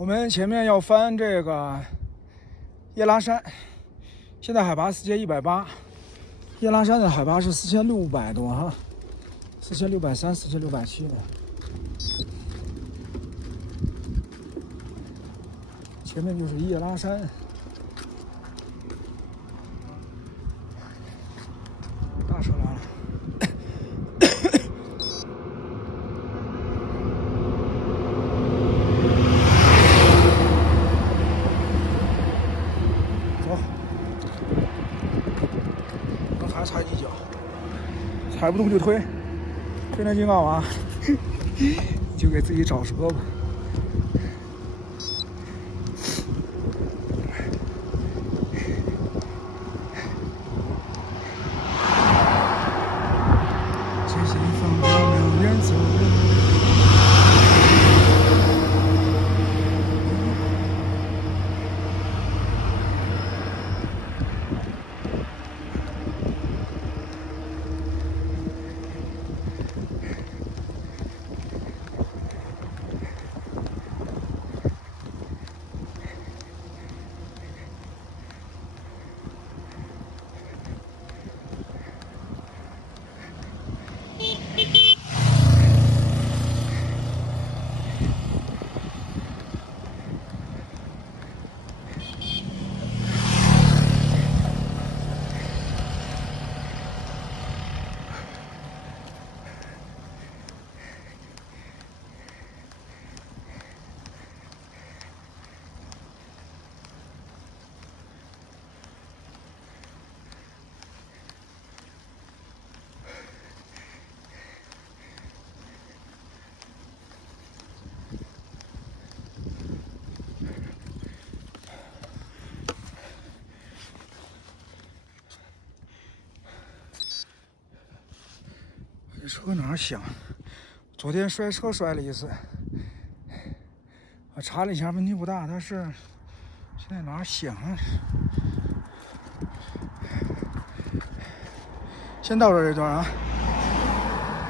我们前面要翻这个叶拉山，现在海拔4180，叶拉山的海拔是4600多哈，4630、4670的。前面就是叶拉山。 大车来了，走，刚才踩几脚，踩不动就推，推那劲干嘛？就给自己找折吧。 这车哪儿响？昨天摔车摔了一次，我查了一下，问题不大，但是现在哪儿响啊？先到这一段啊。